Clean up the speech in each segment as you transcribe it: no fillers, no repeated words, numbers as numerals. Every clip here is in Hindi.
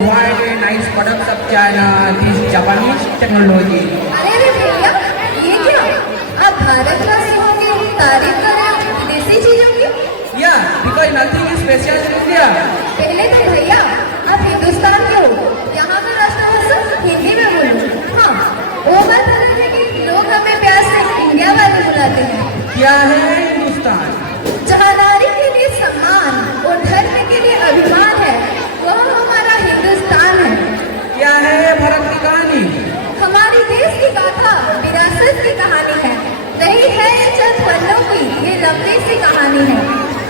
provide a nice products of China, this Japanese technology. अरे रे भैया, ये क्या? आप भारतवासी होंगे, तारीफ कर रहे हो विदेशी चीजों की? Yeah, because nothing is special in India. पहले तो भैया, आप हिंदुस्तान के हो, यहाँ का राष्ट्रभाषा हिंदी में बोलो। हाँ, वो बात अलग है कि लोग हमें प्यार से इंडिया वाले बुलाते हैं। क्या है हिंदुस्तान? जहाँ नारी के लिए सम्मान और धर्म के लिए अभिमान है, वह हमारा हिंदुस्तान है। क्या है भारत की कहानी? हमारे देश की गाथा विरासत की कहानी है, नहीं है ये चंद पन्नों की, ये लंबी सी कहानी है।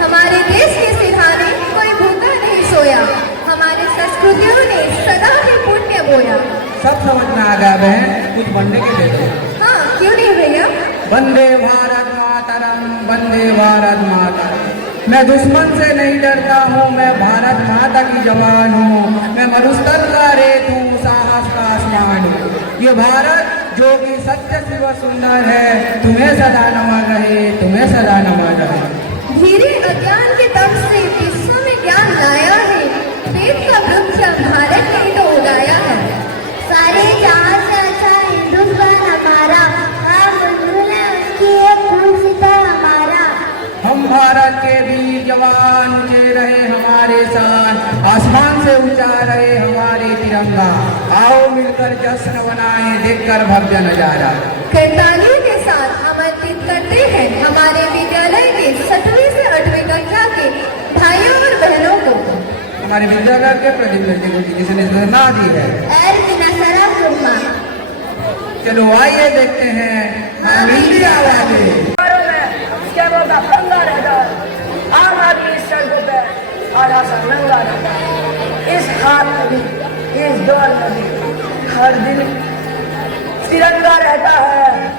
हमारे देश के सिधारे कोई भूखा नहीं सोया, हमारी संस्कृतियों ने सदा ही पुण्य बोया। सब समझ में आ गया बहन, कुछ बनने के दे दो। हाँ, क्यों नहीं भैया? वंदे भारत मातरम, वंदे भारत मातरम। मैं दुश्मन से नहीं डरता हूँ, मैं भारत माता की जवान हूँ, मैं मरुस्थल का रेत हूँ, साहस का आसमान हूँ। ये भारत जो कि सत्य शिव सुंदर है, तुम्हें सदा नमन रहे, तुम्हें सदा नमन रहे। धीरे अज्ञान के दम से विश्व में ज्ञान लाया है, वेद का वृक्ष भारत ने तो उगाया है। सारे जहां से अच्छा हिंदुस्तान हमारा, उसकी एक फूल सीता हमारा। हम भारत के वीर जवान, ऊंचे रहे हमारे शान, आसमान से ऊंचा रहे हमारे तिरंगा। आओ मिलकर जश्न मनाएं, देखकर भव्य नजारा। करतालियों के साथ आमंत्रित करते हैं हमारे विद्यालय के 7वीं से 8वीं कक्षा के भाइयों और बहनों को। हमारे विद्यालय के प्रतिनिधि को जिसने ना दी है। चलो आइए देखते हैं मीडिया वाले। आम आदमी इस सड़कों पे आधा सा नंगा रहता है। इस हाथ में भी, इस दौर में भी हर दिन तिरंगा रहता है।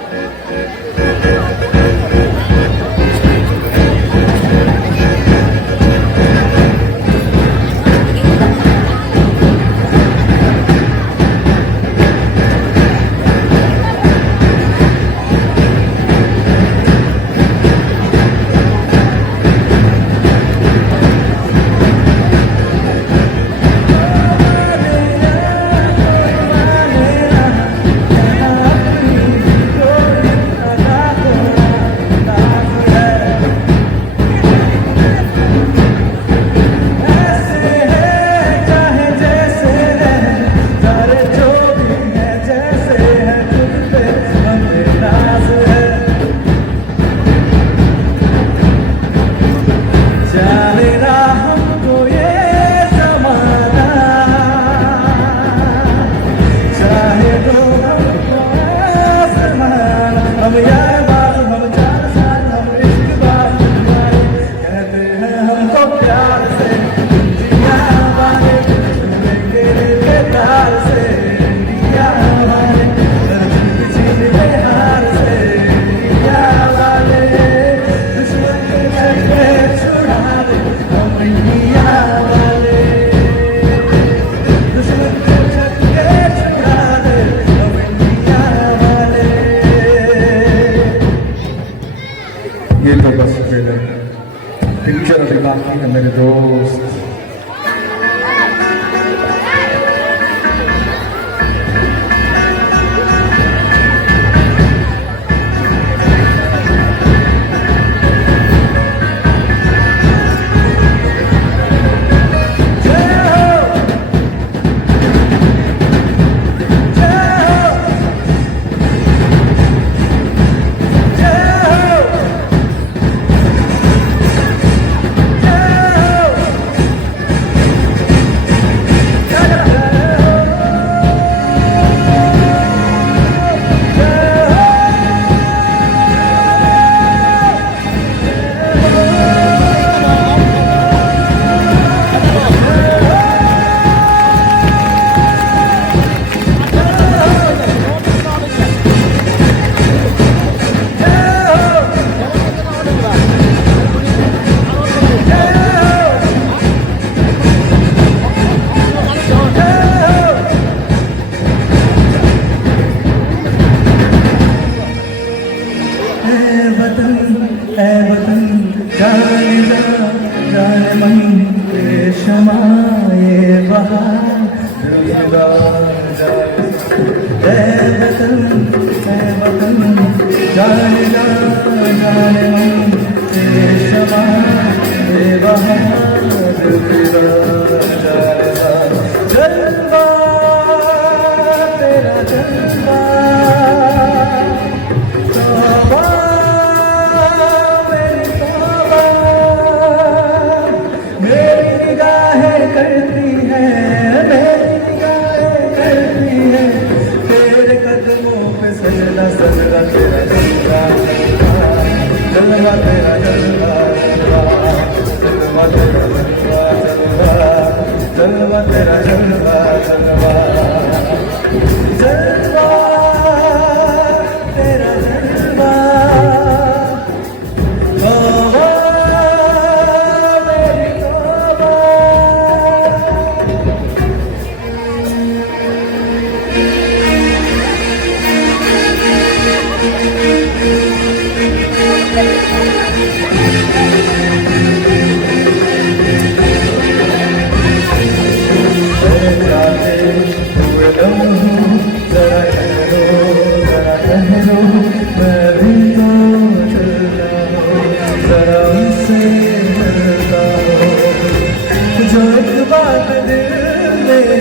ये तो बस फिर पिक्चर अभी बाकी है मेरे दोस्त।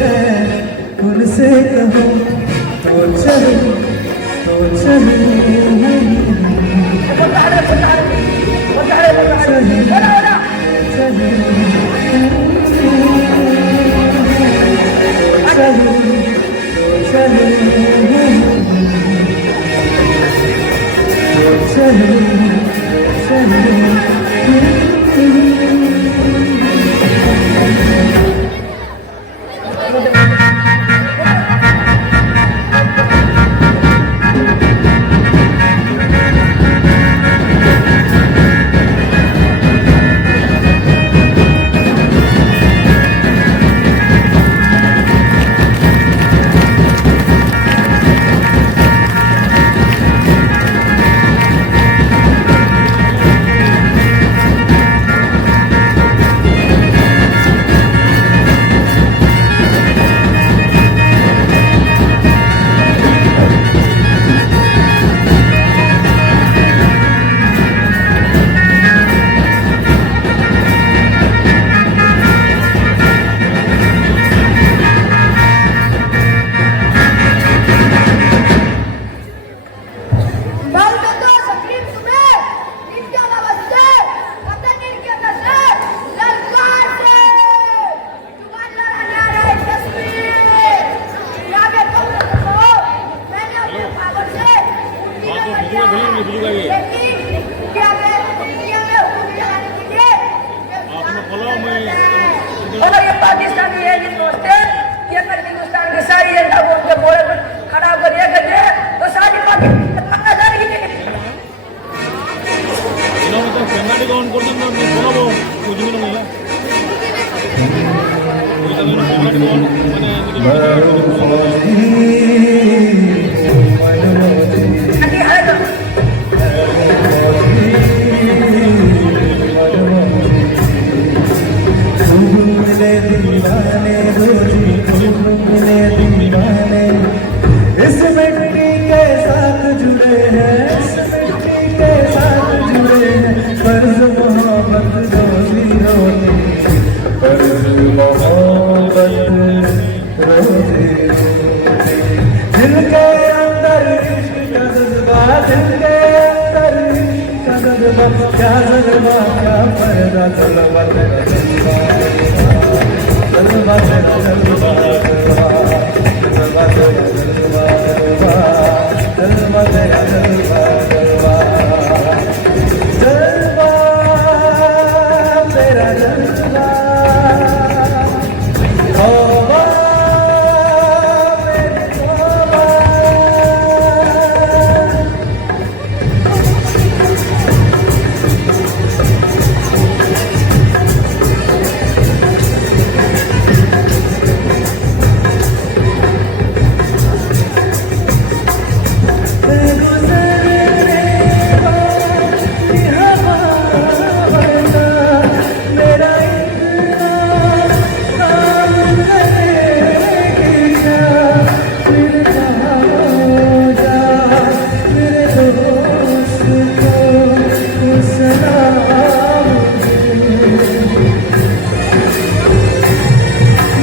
हैं उनसे कहो तो चलो तो चलो बता रहे अगर ये पाकिस्तानी है नहीं सोचते कि अगर हिंदुस्तान के सारी जनता को उनके बोले पर खड़ा कर ये करते तो सारी पाकिस्तान का जाएगी नहीं। तो कर्नाटक ऑन कर देना मैं बोला वो कुछ भी नहीं है कर्नाटक ऑन मैंने अभी है तो दीवाने रोजी मिले दीवाने इस मिट्टी के साथ जुड़े हैं इस मिट्टी के साथ जुड़े हैं फर्ज मोहब्बत रोजी रोटी फर्ज मोहब्बत रोजी रोटी दिल के अंदर इश्क का जज्बा दिल के अंदर इश्क का जज्बा क्या जज्बा क्या पर्दा तलबा तेरा जज्बा जलवा तेरा जलवा जलवा तेरा जलवा जलवा तेरा जलवा जलवा जलवा तेरा जलवा तौबा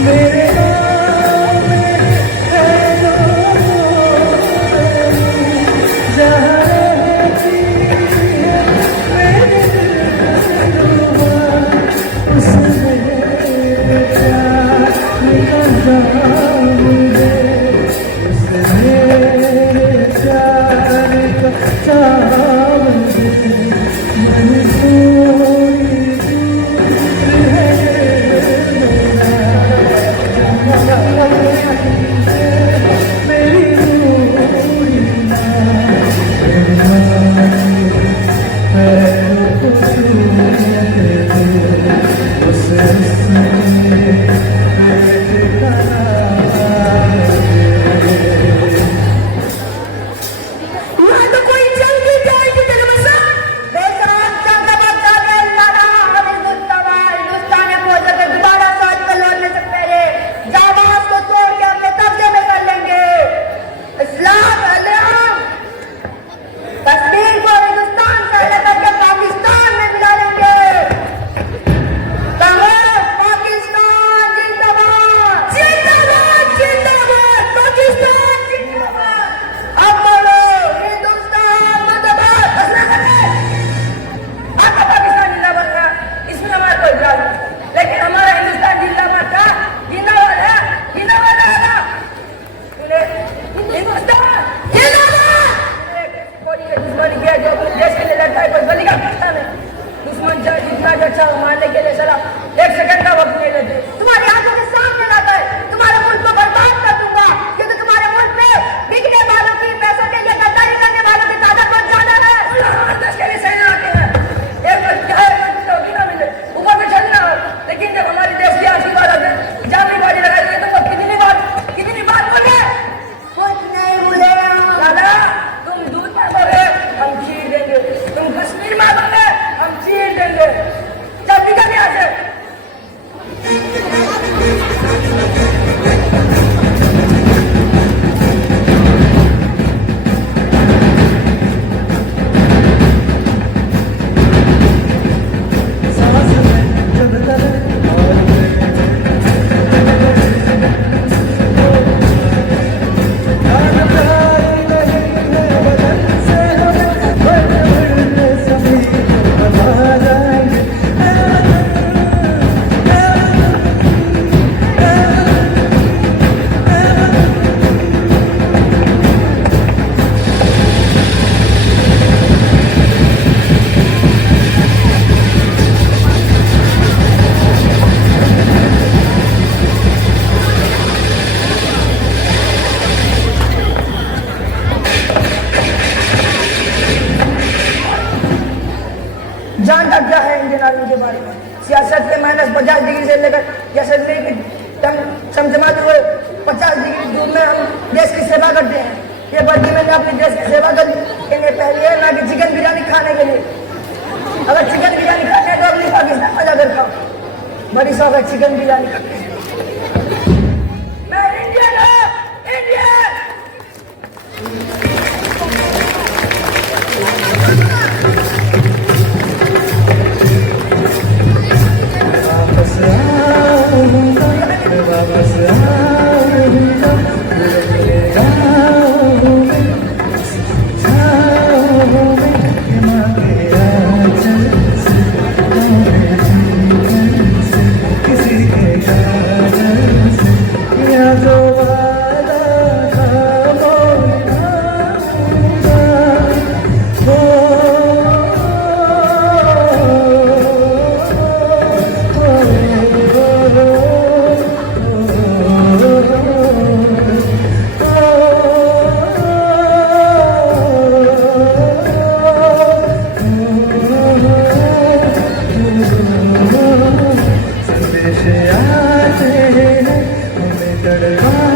मेरी तौबा 50 डिग्री से लेकर जैसे चमचमाते हुए 50 डिग्री धूप में हम देश की सेवा करते हैं। ये वर्दी मैंने अपने देश की सेवा कर इन्हें पहले है ना कि चिकन बिरयानी खाने के लिए। अगर चिकन बिरयानी खाने है तो अगली पाकिस्तान में जाकर खाओ। बड़ी शौक है चिकन बिरयानी खाने। मैं इंडियन हूँ, इंडियन। संदेश आते हैं हमें तड़पा